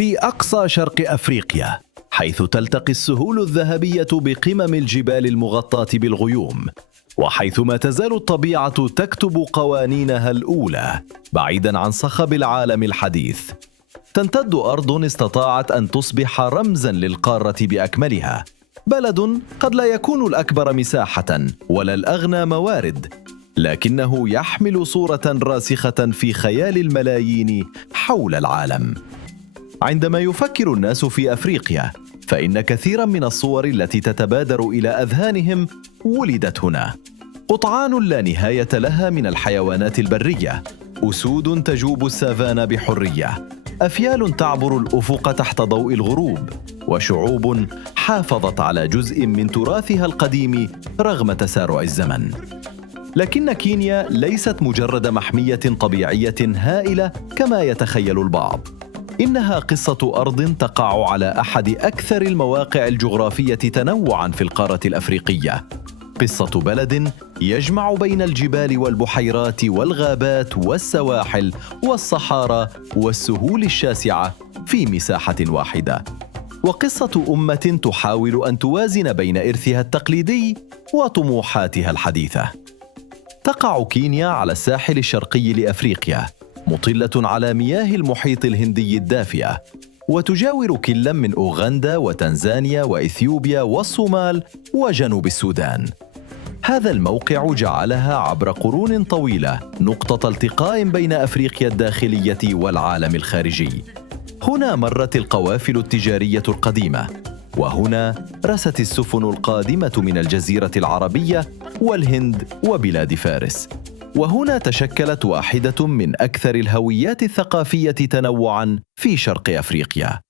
في أقصى شرق أفريقيا، حيث تلتقي السهول الذهبية بقمم الجبال المغطاة بالغيوم، وحيث ما تزال الطبيعة تكتب قوانينها الأولى بعيداً عن صخب العالم الحديث. تمتد أرض استطاعت أن تصبح رمزاً للقارة بأكملها، بلد قد لا يكون الأكبر مساحة ولا الأغنى موارد، لكنه يحمل صورة راسخة في خيال الملايين حول العالم. عندما يفكر الناس في أفريقيا، فإن كثيراً من الصور التي تتبادر إلى أذهانهم ولدت هنا. قطعان لا نهاية لها من الحيوانات البرية، أسود تجوب السافانا بحرية، أفيال تعبر الأفق تحت ضوء الغروب، وشعوب حافظت على جزء من تراثها القديم رغم تسارع الزمن. لكن كينيا ليست مجرد محمية طبيعية هائلة كما يتخيل البعض، إنها قصة أرض تقع على أحد أكثر المواقع الجغرافية تنوعاً في القارة الأفريقية، قصة بلد يجمع بين الجبال والبحيرات والغابات والسواحل والصحارى والسهول الشاسعة في مساحة واحدة، وقصة أمة تحاول أن توازن بين إرثها التقليدي وطموحاتها الحديثة. تقع كينيا على الساحل الشرقي لأفريقيا، مطلة على مياه المحيط الهندي الدافئة، وتجاور كلا من أوغندا وتنزانيا وإثيوبيا والصومال وجنوب السودان. هذا الموقع جعلها عبر قرون طويلة نقطة التقاء بين أفريقيا الداخلية والعالم الخارجي. هنا مرت القوافل التجارية القديمة، وهنا رست السفن القادمة من الجزيرة العربية والهند وبلاد فارس، وهنا تشكلت واحدة من أكثر الهويات الثقافية تنوعاً في شرق أفريقيا.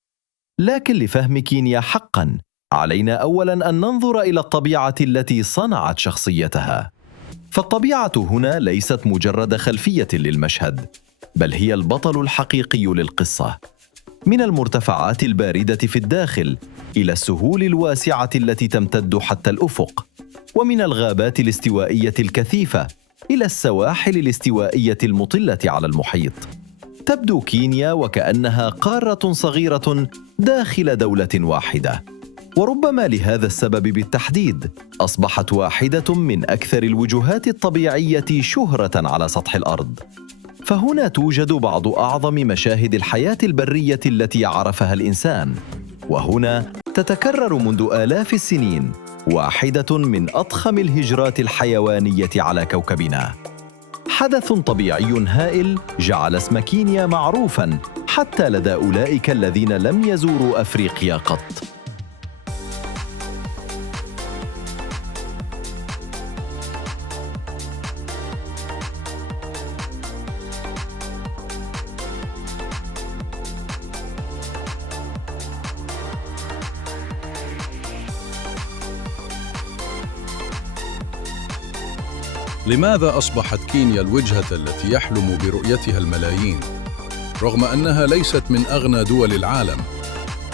لكن لفهم كينيا حقاً، علينا أولاً أن ننظر إلى الطبيعة التي صنعت شخصيتها. فالطبيعة هنا ليست مجرد خلفية للمشهد، بل هي البطل الحقيقي للقصة. من المرتفعات الباردة في الداخل إلى السهول الواسعة التي تمتد حتى الأفق، ومن الغابات الاستوائية الكثيفة إلى السواحل الاستوائية المطلة على المحيط، تبدو كينيا وكأنها قارة صغيرة داخل دولة واحدة. وربما لهذا السبب بالتحديد أصبحت واحدة من أكثر الوجهات الطبيعية شهرة على سطح الأرض. فهنا توجد بعض أعظم مشاهد الحياة البرية التي عرفها الإنسان، وهنا تتكرر منذ آلاف السنين واحدة من أضخم الهجرات الحيوانية على كوكبنا. حدث طبيعي هائل جعل اسم كينيا معروفاً حتى لدى أولئك الذين لم يزوروا أفريقيا قط. لماذا أصبحت كينيا الوجهة التي يحلم برؤيتها الملايين، رغم أنها ليست من أغنى دول العالم،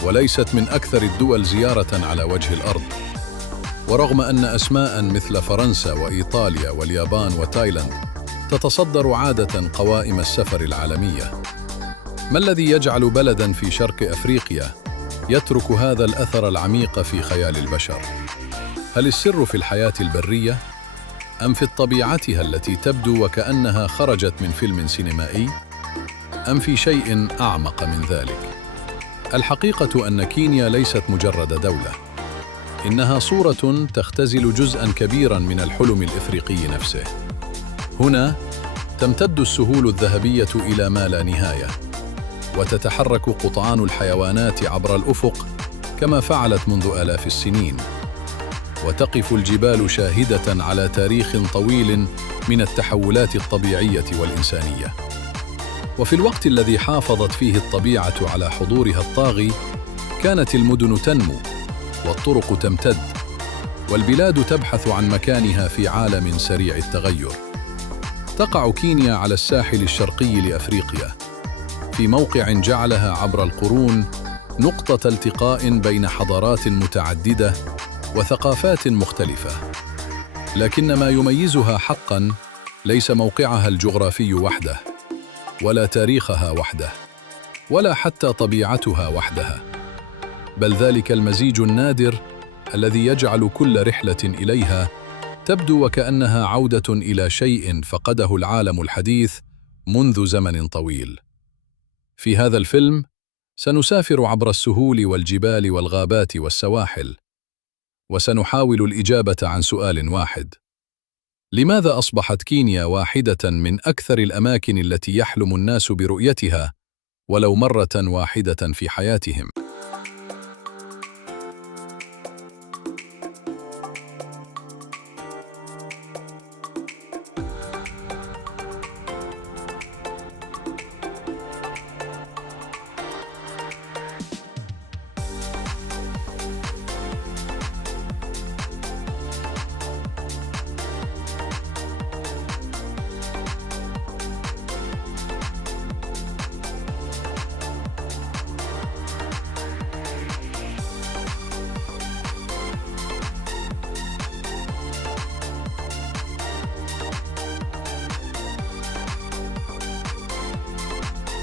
وليست من أكثر الدول زيارة على وجه الأرض، ورغم أن أسماء مثل فرنسا وإيطاليا واليابان وتايلاند تتصدر عادة قوائم السفر العالمية؟ ما الذي يجعل بلداً في شرق أفريقيا يترك هذا الأثر العميق في خيال البشر؟ هل السر في الحياة البرية؟ أم في طبيعتها التي تبدو وكأنها خرجت من فيلم سينمائي؟ أم في شيء أعمق من ذلك؟ الحقيقة أن كينيا ليست مجرد دولة، إنها صورة تختزل جزءاً كبيراً من الحلم الإفريقي نفسه. هنا تمتد السهول الذهبية إلى ما لا نهاية، وتتحرك قطعان الحيوانات عبر الأفق كما فعلت منذ آلاف السنين، وتقف الجبال شاهدة على تاريخ طويل من التحولات الطبيعية والإنسانية. وفي الوقت الذي حافظت فيه الطبيعة على حضورها الطاغي، كانت المدن تنمو والطرق تمتد، والبلاد تبحث عن مكانها في عالم سريع التغير. تقع كينيا على الساحل الشرقي لأفريقيا، في موقع جعلها عبر القرون نقطة التقاء بين حضارات متعددة وثقافات مختلفة. لكن ما يميزها حقاً ليس موقعها الجغرافي وحده، ولا تاريخها وحده، ولا حتى طبيعتها وحدها، بل ذلك المزيج النادر الذي يجعل كل رحلة إليها تبدو وكأنها عودة إلى شيء فقده العالم الحديث منذ زمن طويل. في هذا الفيلم سنسافر عبر السهول والجبال والغابات والسواحل، وسنحاول الإجابة عن سؤال واحد: لماذا أصبحت كينيا واحدة من أكثر الأماكن التي يحلم الناس برؤيتها ولو مرة واحدة في حياتهم؟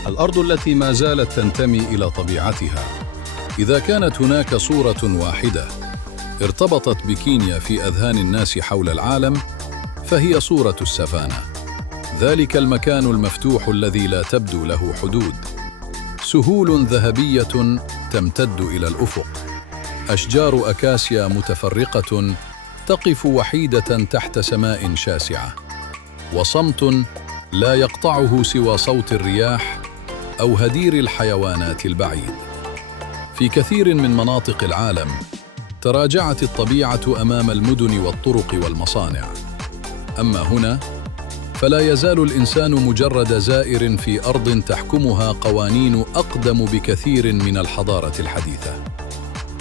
الأرض التي ما زالت تنتمي إلى طبيعتها. إذا كانت هناك صورة واحدة ارتبطت بكينيا في أذهان الناس حول العالم، فهي صورة السافانا، ذلك المكان المفتوح الذي لا تبدو له حدود. سهول ذهبية تمتد إلى الأفق، أشجار أكاسيا متفرقة تقف وحيدة تحت سماء شاسعة، وصمت لا يقطعه سوى صوت الرياح أو هدير الحيوانات البعيد. في كثير من مناطق العالم تراجعت الطبيعة أمام المدن والطرق والمصانع، أما هنا فلا يزال الإنسان مجرد زائر في أرض تحكمها قوانين أقدم بكثير من الحضارة الحديثة.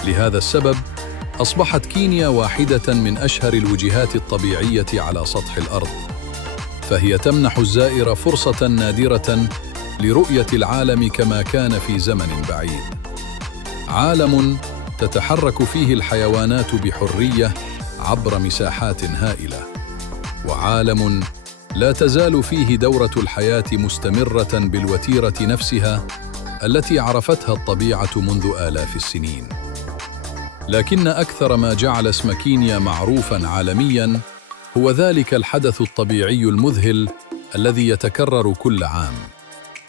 لهذا السبب أصبحت كينيا واحدة من أشهر الوجهات الطبيعية على سطح الأرض، فهي تمنح الزائر فرصة نادرة لرؤية العالم كما كان في زمن بعيد. عالم تتحرك فيه الحيوانات بحرية عبر مساحات هائلة، وعالم لا تزال فيه دورة الحياة مستمرة بالوتيرة نفسها التي عرفتها الطبيعة منذ آلاف السنين. لكن أكثر ما جعل اسم كينيا معروفاً عالمياً هو ذلك الحدث الطبيعي المذهل الذي يتكرر كل عام: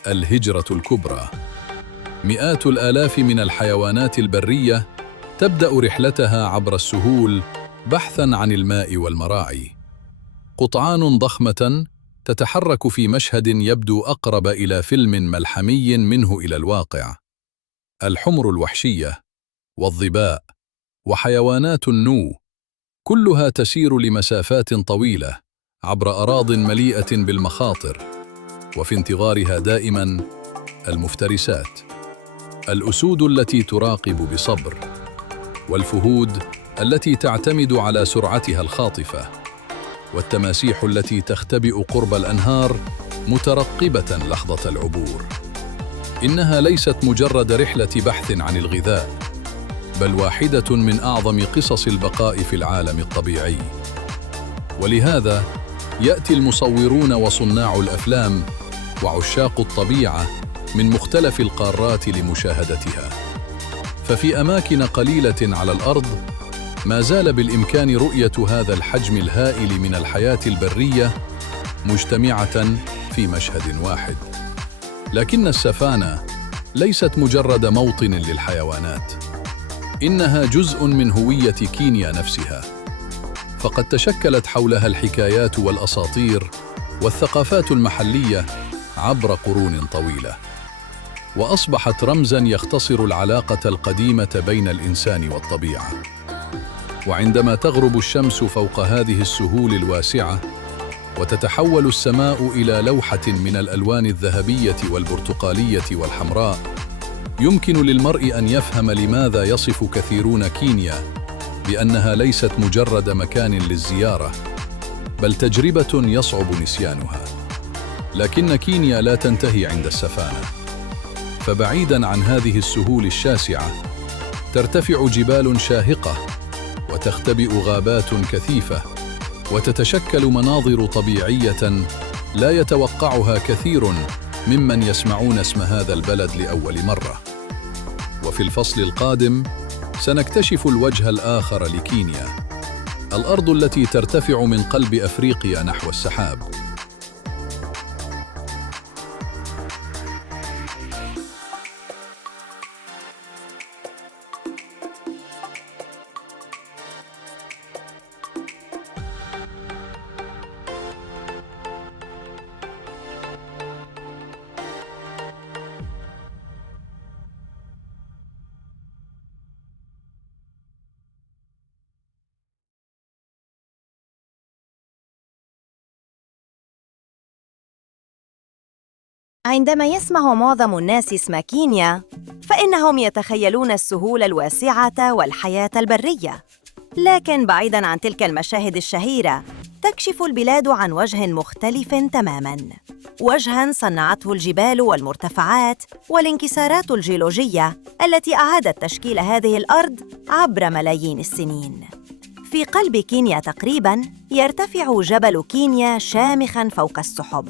الهجرة الكبرى. مئات الآلاف من الحيوانات البرية تبدأ رحلتها عبر السهول بحثاً عن الماء والمراعي. قطعان ضخمة تتحرك في مشهد يبدو أقرب إلى فيلم ملحمي منه إلى الواقع. الحمر الوحشية والظباء وحيوانات النو كلها تسير لمسافات طويلة عبر أراضٍ مليئة بالمخاطر، وفي انتظارها دائماً المفترسات: الأسود التي تراقب بصبر، والفهود التي تعتمد على سرعتها الخاطفة، والتماسيح التي تختبئ قرب الأنهار مترقبة لحظة العبور. إنها ليست مجرد رحلة بحث عن الغذاء، بل واحدة من أعظم قصص البقاء في العالم الطبيعي. ولهذا يأتي المصورون وصناع الأفلام وعشاق الطبيعة من مختلف القارات لمشاهدتها. ففي أماكن قليلة على الأرض ما زال بالإمكان رؤية هذا الحجم الهائل من الحياة البرية مجتمعة في مشهد واحد. لكن السافانا ليست مجرد موطن للحيوانات، إنها جزء من هوية كينيا نفسها، فقد تشكلت حولها الحكايات والأساطير والثقافات المحلية عبر قرون طويلة، وأصبحت رمزاً يختصر العلاقة القديمة بين الإنسان والطبيعة. وعندما تغرب الشمس فوق هذه السهول الواسعة وتتحول السماء إلى لوحة من الألوان الذهبية والبرتقالية والحمراء، يمكن للمرء أن يفهم لماذا يصف كثيرون كينيا بأنها ليست مجرد مكان للزيارة، بل تجربة يصعب نسيانها. لكن كينيا لا تنتهي عند السافانا، فبعيداً عن هذه السهول الشاسعة ترتفع جبال شاهقة، وتختبئ غابات كثيفة، وتتشكل مناظر طبيعية لا يتوقعها كثير ممن يسمعون اسم هذا البلد لأول مرة. وفي الفصل القادم سنكتشف الوجه الآخر لكينيا، الأرض التي ترتفع من قلب أفريقيا نحو السحاب. عندما يسمع معظم الناس اسم كينيا، فإنهم يتخيلون السهول الواسعة والحياة البرية. لكن بعيداً عن تلك المشاهد الشهيرة، تكشف البلاد عن وجه مختلف تماماً، وجهاً صنعته الجبال والمرتفعات والانكسارات الجيولوجية التي أعادت تشكيل هذه الأرض عبر ملايين السنين. في قلب كينيا تقريباً يرتفع جبل كينيا شامخاً فوق السحب،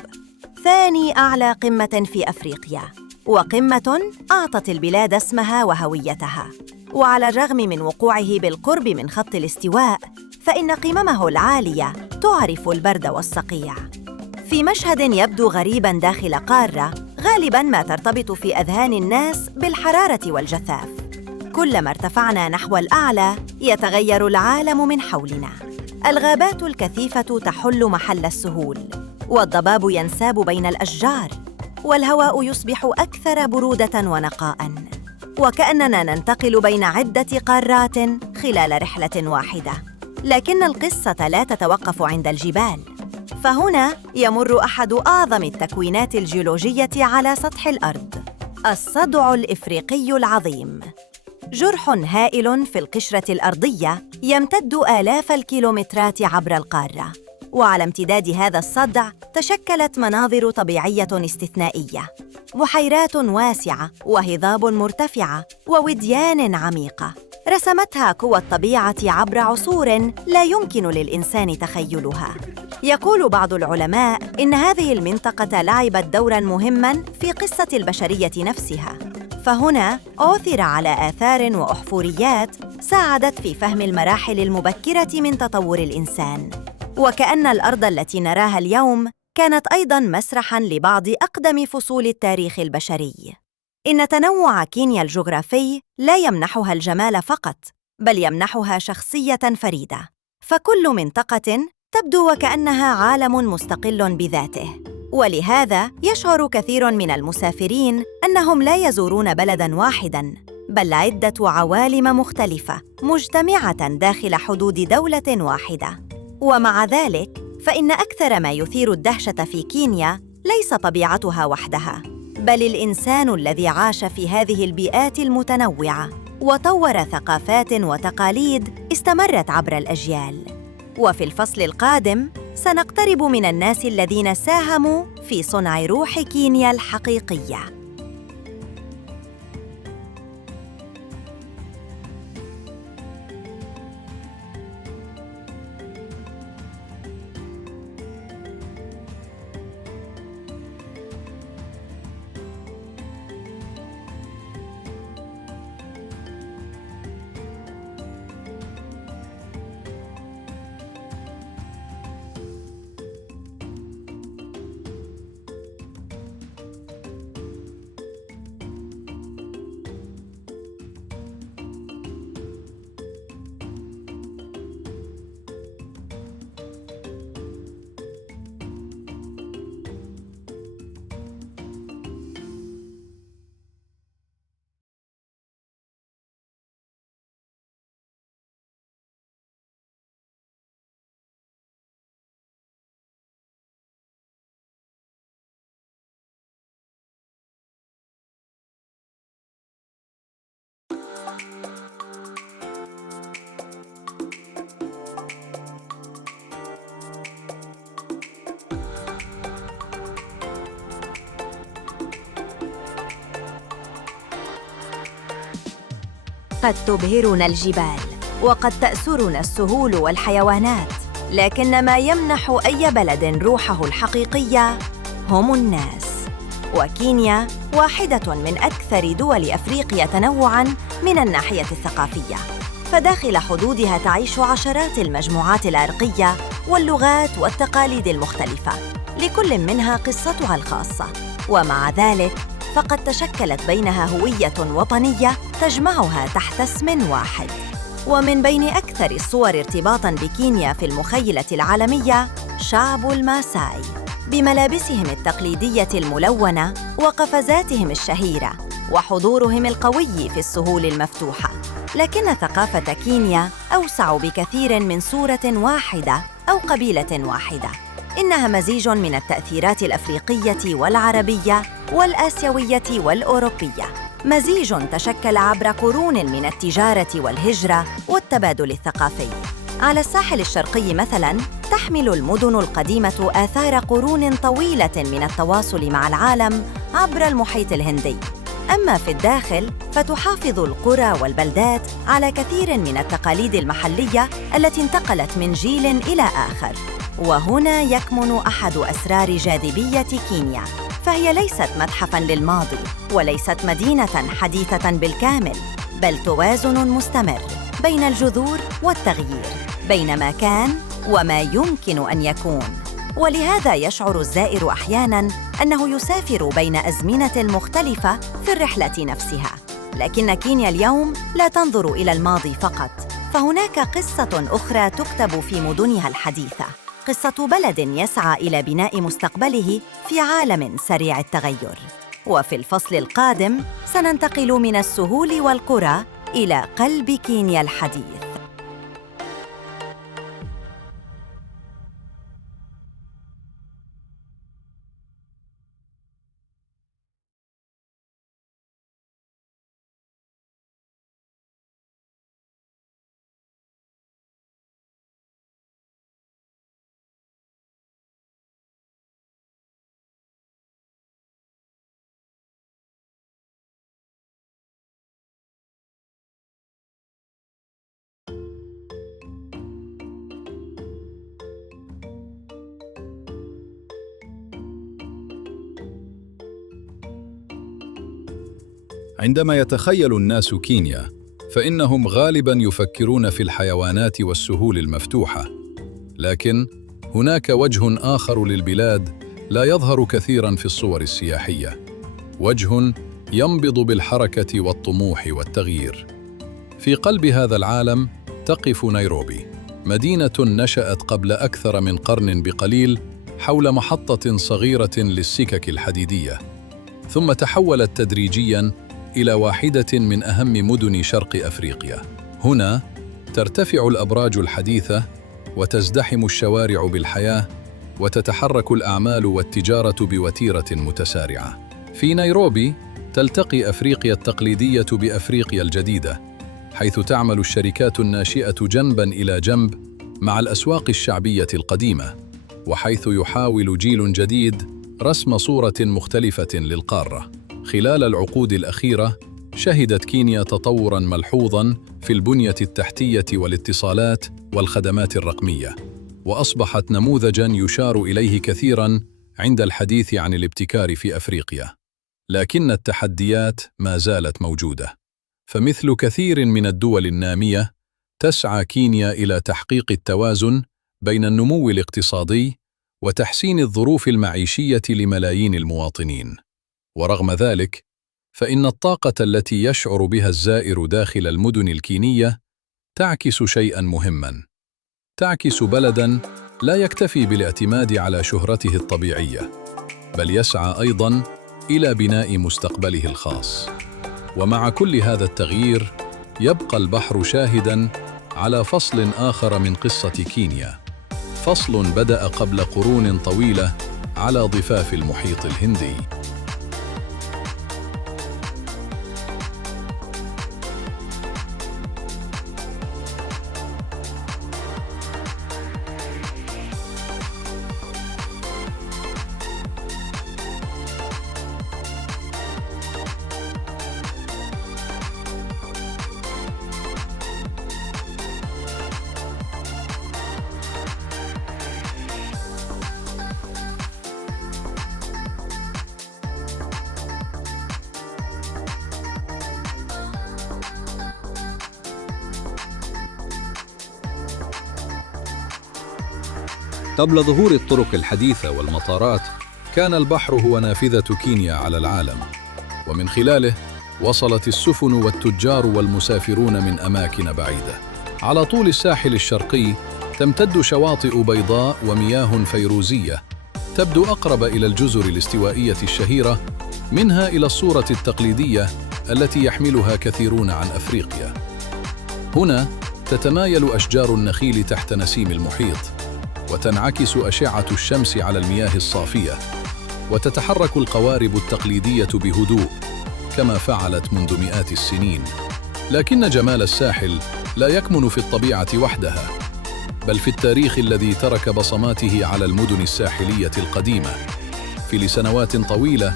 ثاني أعلى قمة في أفريقيا، وقمة أعطت البلاد اسمها وهويتها. وعلى الرغم من وقوعه بالقرب من خط الاستواء، فإن قممه العالية تعرف البرد والصقيع. في مشهد يبدو غريباً داخل قارة غالباً ما ترتبط في أذهان الناس بالحرارة والجفاف، كلما ارتفعنا نحو الأعلى يتغير العالم من حولنا. الغابات الكثيفة تحل محل السهول، والضباب ينساب بين الأشجار، والهواء يصبح أكثر برودة ونقاءً، وكأننا ننتقل بين عدة قارات خلال رحلة واحدة. لكن القصة لا تتوقف عند الجبال، فهنا يمر أحد أعظم التكوينات الجيولوجية على سطح الأرض، الصدع الإفريقي العظيم، جرح هائل في القشرة الأرضية يمتد آلاف الكيلومترات عبر القارة. وعلى امتداد هذا الصدع تشكلت مناظر طبيعية استثنائية، بحيرات واسعة وهضاب مرتفعة ووديان عميقة رسمتها قوى الطبيعة عبر عصور لا يمكن للإنسان تخيلها. يقول بعض العلماء إن هذه المنطقة لعبت دوراً مهماً في قصة البشرية نفسها، فهنا عثر على آثار وأحفوريات ساعدت في فهم المراحل المبكرة من تطور الإنسان. وكأن الأرض التي نراها اليوم كانت أيضاً مسرحاً لبعض أقدم فصول التاريخ البشري. إن تنوع كينيا الجغرافي لا يمنحها الجمال فقط، بل يمنحها شخصية فريدة، فكل منطقة تبدو وكأنها عالم مستقل بذاته. ولهذا يشعر كثير من المسافرين أنهم لا يزورون بلداً واحداً، بل عدة عوالم مختلفة مجتمعة داخل حدود دولة واحدة. ومع ذلك، فإن أكثر ما يثير الدهشة في كينيا ليس طبيعتها وحدها، بل الإنسان الذي عاش في هذه البيئات المتنوعة وطور ثقافات وتقاليد استمرت عبر الأجيال. وفي الفصل القادم سنقترب من الناس الذين ساهموا في صنع روح كينيا الحقيقية. قد تبهرنا الجبال، وقد تأسرنا السهول والحيوانات، لكن ما يمنح أي بلد روحه الحقيقية هم الناس. وكينيا واحدة من أكثر دول أفريقيا تنوعاً من الناحية الثقافية، فداخل حدودها تعيش عشرات المجموعات العرقية واللغات والتقاليد المختلفة، لكل منها قصتها الخاصة، ومع ذلك فقد تشكلت بينها هوية وطنية تجمعها تحت اسم واحد. ومن بين أكثر الصور ارتباطاً بكينيا في المخيلة العالمية شعب الماساي، بملابسهم التقليدية الملونة وقفزاتهم الشهيرة وحضورهم القوي في السهول المفتوحة. لكن ثقافة كينيا أوسع بكثير من صورة واحدة أو قبيلة واحدة، إنها مزيج من التأثيرات الأفريقية والعربية والآسيوية والأوروبية، مزيج تشكل عبر قرون من التجارة والهجرة والتبادل الثقافي. على الساحل الشرقي مثلاً تحمل المدن القديمة آثار قرون طويلة من التواصل مع العالم عبر المحيط الهندي، أما في الداخل فتحافظ القرى والبلدات على كثير من التقاليد المحلية التي انتقلت من جيل إلى آخر. وهنا يكمن أحد أسرار جاذبية كينيا، فهي ليست متحفاً للماضي وليست مدينة حديثة بالكامل، بل توازن مستمر بين الجذور والتغيير، بين ما كان وما يمكن أن يكون. ولهذا يشعر الزائر أحياناً أنه يسافر بين أزمنة مختلفة في الرحلة نفسها. لكن كينيا اليوم لا تنظر إلى الماضي فقط، فهناك قصة أخرى تكتب في مدنها الحديثة، قصة بلد يسعى إلى بناء مستقبله في عالم سريع التغير. وفي الفصل القادم سننتقل من السهول والقرى إلى قلب كينيا الحديث. عندما يتخيل الناس كينيا، فإنهم غالباً يفكرون في الحيوانات والسهول المفتوحة، لكن هناك وجه آخر للبلاد لا يظهر كثيراً في الصور السياحية، وجه ينبض بالحركة والطموح والتغيير. في قلب هذا العالم تقف نيروبي، مدينة نشأت قبل أكثر من قرن بقليل حول محطة صغيرة للسكك الحديدية، ثم تحولت تدريجياً إلى واحدة من أهم مدن شرق أفريقيا. هنا ترتفع الأبراج الحديثة وتزدحم الشوارع بالحياة، وتتحرك الأعمال والتجارة بوتيرة متسارعة. في نيروبي تلتقي أفريقيا التقليدية بأفريقيا الجديدة، حيث تعمل الشركات الناشئة جنباً إلى جنب مع الأسواق الشعبية القديمة، وحيث يحاول جيل جديد رسم صورة مختلفة للقارة. خلال العقود الأخيرة شهدت كينيا تطوراً ملحوظاً في البنية التحتية والاتصالات والخدمات الرقمية، وأصبحت نموذجاً يشار إليه كثيراً عند الحديث عن الابتكار في أفريقيا. لكن التحديات ما زالت موجودة، فمثل كثير من الدول النامية تسعى كينيا إلى تحقيق التوازن بين النمو الاقتصادي وتحسين الظروف المعيشية لملايين المواطنين. ورغم ذلك، فإن الطاقة التي يشعر بها الزائر داخل المدن الكينية تعكس شيئاً مهماً. تعكس بلداً لا يكتفي بالاعتماد على شهرته الطبيعية، بل يسعى أيضاً إلى بناء مستقبله الخاص. ومع كل هذا التغيير، يبقى البحر شاهداً على فصل آخر من قصة كينيا، فصل بدأ قبل قرون طويلة على ضفاف المحيط الهندي. قبل ظهور الطرق الحديثة والمطارات، كان البحر هو نافذة كينيا على العالم، ومن خلاله وصلت السفن والتجار والمسافرون من أماكن بعيدة. على طول الساحل الشرقي تمتد شواطئ بيضاء ومياه فيروزية تبدو أقرب إلى الجزر الاستوائية الشهيرة منها إلى الصورة التقليدية التي يحملها كثيرون عن أفريقيا. هنا تتمايل أشجار النخيل تحت نسيم المحيط، وتنعكس أشعة الشمس على المياه الصافية، وتتحرك القوارب التقليدية بهدوء كما فعلت منذ مئات السنين. لكن جمال الساحل لا يكمن في الطبيعة وحدها، بل في التاريخ الذي ترك بصماته على المدن الساحلية القديمة. في لسنوات طويلة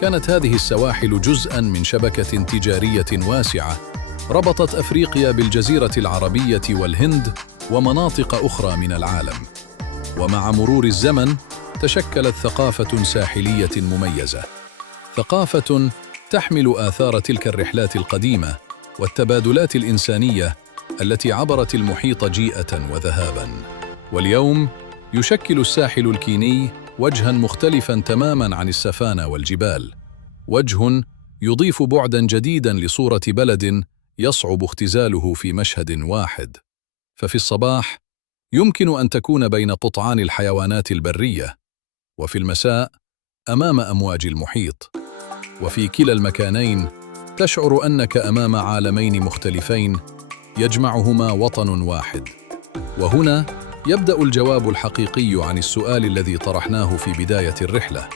كانت هذه السواحل جزءاً من شبكة تجارية واسعة ربطت أفريقيا بالجزيرة العربية والهند ومناطق أخرى من العالم. ومع مرور الزمن تشكلت ثقافة ساحلية مميزة، ثقافة تحمل آثار تلك الرحلات القديمة والتبادلات الإنسانية التي عبرت المحيط جيئة وذهاباً. واليوم يشكل الساحل الكيني وجهاً مختلفاً تماماً عن السفانة والجبال، وجه يضيف بعداً جديداً لصورة بلد يصعب اختزاله في مشهد واحد. ففي الصباح يمكن أن تكون بين قطعان الحيوانات البرية، وفي المساء أمام أمواج المحيط، وفي كلا المكانين تشعر أنك أمام عالمين مختلفين يجمعهما وطن واحد. وهنا يبدأ الجواب الحقيقي عن السؤال الذي طرحناه في بداية الرحلة: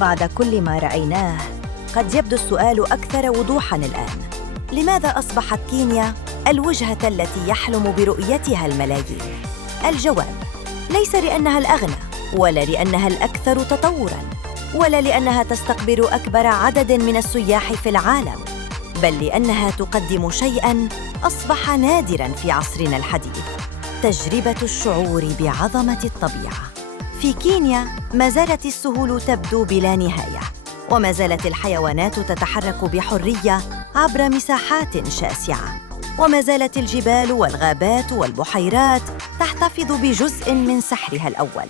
بعد كل ما رأيناه، قد يبدو السؤال أكثر وضوحاً الآن: لماذا أصبحت كينيا الوجهة التي يحلم برؤيتها الملايين؟ الجواب: ليس لأنها الأغنى، ولا لأنها الأكثر تطوراً، ولا لأنها تستقبل أكبر عدد من السياح في العالم، بل لأنها تقدم شيئاً أصبح نادراً في عصرنا الحديث: تجربة الشعور بعظمة الطبيعة. في كينيا ما زالت السهول تبدو بلا نهاية، وما زالت الحيوانات تتحرك بحرية عبر مساحات شاسعة، وما زالت الجبال والغابات والبحيرات تحتفظ بجزء من سحرها الأول.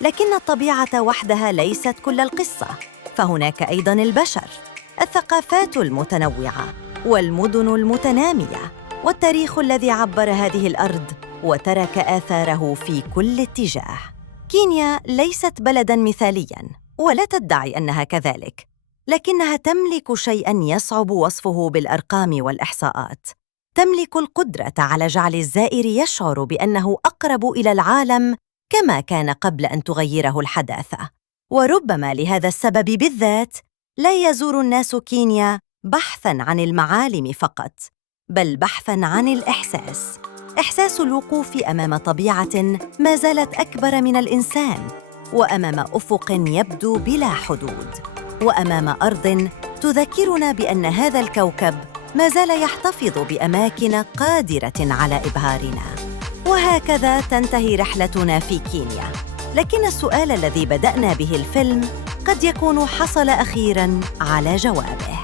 لكن الطبيعة وحدها ليست كل القصة، فهناك أيضاً البشر، الثقافات المتنوعة، والمدن المتنامية، والتاريخ الذي عبر هذه الأرض وترك آثاره في كل اتجاه. كينيا ليست بلداً مثالياً، ولا تدعي أنها كذلك، لكنها تملك شيئاً يصعب وصفه بالأرقام والإحصاءات. تملك القدرة على جعل الزائر يشعر بأنه أقرب إلى العالم كما كان قبل أن تغيره الحداثة. وربما لهذا السبب بالذات لا يزور الناس كينيا بحثاً عن المعالم فقط، بل بحثاً عن الإحساس، إحساس الوقوف أمام طبيعة ما زالت أكبر من الإنسان، وأمام أفق يبدو بلا حدود، وأمام أرض تذكرنا بأن هذا الكوكب ما زال يحتفظ بأماكن قادرة على إبهارنا. وهكذا تنتهي رحلتنا في كينيا. لكن السؤال الذي بدأنا به الفيلم قد يكون حصل أخيراً على جوابه.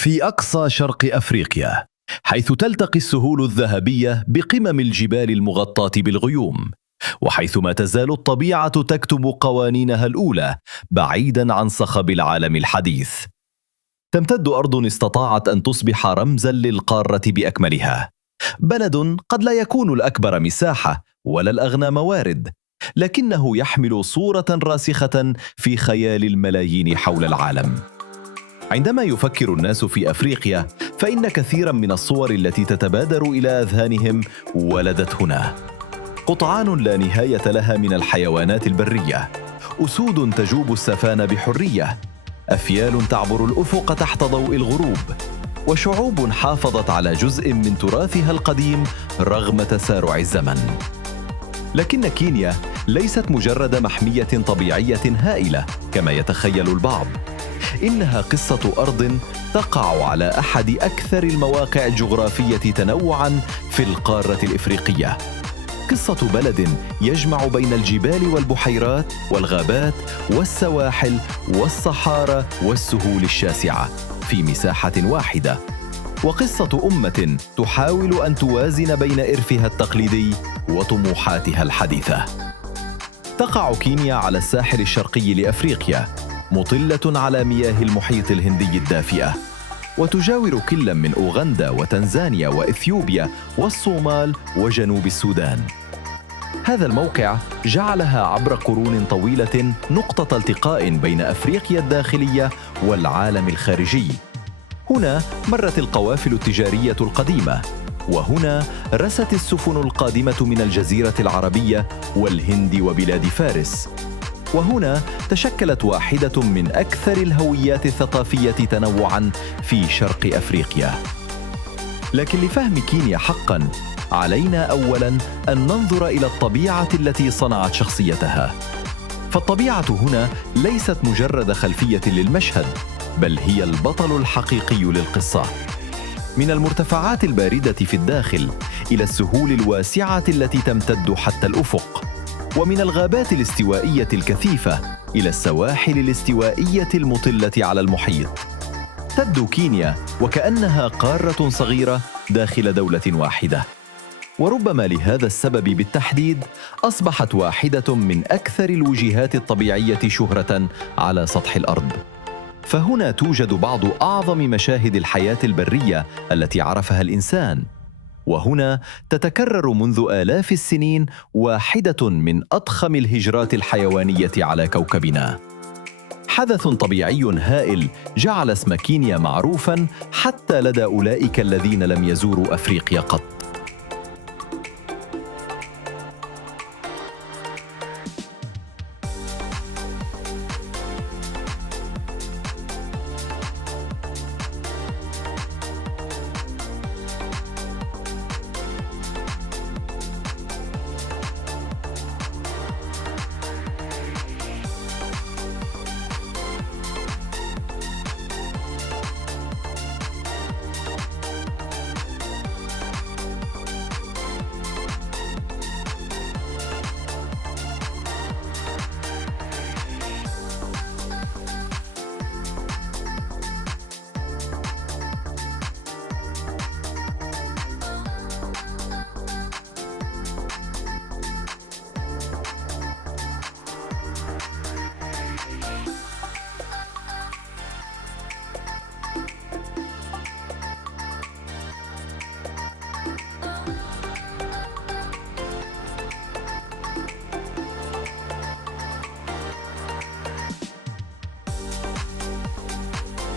في أقصى شرق أفريقيا، حيث تلتقي السهول الذهبية بقمم الجبال المغطاة بالغيوم، وحيث ما تزال الطبيعة تكتب قوانينها الأولى بعيداً عن صخب العالم الحديث. تمتد أرض استطاعت أن تصبح رمزاً للقارة بأكملها، بلد قد لا يكون الأكبر مساحة ولا الأغنى موارد، لكنه يحمل صورة راسخة في خيال الملايين حول العالم. عندما يفكر الناس في أفريقيا، فإن كثيراً من الصور التي تتبادر إلى أذهانهم ولدت هنا. قطعان لا نهاية لها من الحيوانات البرية، أسود تجوب السفان بحرية، أفيال تعبر الأفق تحت ضوء الغروب، وشعوب حافظت على جزء من تراثها القديم رغم تسارع الزمن. لكن كينيا ليست مجرد محمية طبيعية هائلة كما يتخيل البعض، إنها قصة أرض تقع على أحد أكثر المواقع الجغرافية تنوعاً في القارة الإفريقية. قصة بلد يجمع بين الجبال والبحيرات والغابات والسواحل والصحارى والسهول الشاسعة في مساحة واحدة، وقصة أمة تحاول أن توازن بين إرثها التقليدي وطموحاتها الحديثة. تقع كينيا على الساحل الشرقي لأفريقيا، مطلة على مياه المحيط الهندي الدافئة، وتجاور كلا من أوغندا وتنزانيا وإثيوبيا والصومال وجنوب السودان. هذا الموقع جعلها عبر قرون طويلة نقطة التقاء بين أفريقيا الداخلية والعالم الخارجي. هنا مرت القوافل التجارية القديمة، وهنا رست السفن القادمة من الجزيرة العربية والهند وبلاد فارس، وهنا تشكلت واحدة من أكثر الهويات الثقافية تنوعاً في شرق أفريقيا. لكن لفهم كينيا حقاً، علينا أولاً أن ننظر إلى الطبيعة التي صنعت شخصيتها. فالطبيعة هنا ليست مجرد خلفية للمشهد، بل هي البطل الحقيقي للقصة. من المرتفعات الباردة في الداخل إلى السهول الواسعة التي تمتد حتى الأفق، ومن الغابات الاستوائية الكثيفة إلى السواحل الاستوائية المطلة على المحيط، تبدو كينيا وكأنها قارة صغيرة داخل دولة واحدة. وربما لهذا السبب بالتحديد أصبحت واحدة من أكثر الوجهات الطبيعية شهرة على سطح الأرض. فهنا توجد بعض أعظم مشاهد الحياة البرية التي عرفها الإنسان، وهنا تتكرر منذ آلاف السنين واحدة من أضخم الهجرات الحيوانية على كوكبنا. حدث طبيعي هائل جعل اسم كينيا معروفاً حتى لدى أولئك الذين لم يزوروا أفريقيا قط.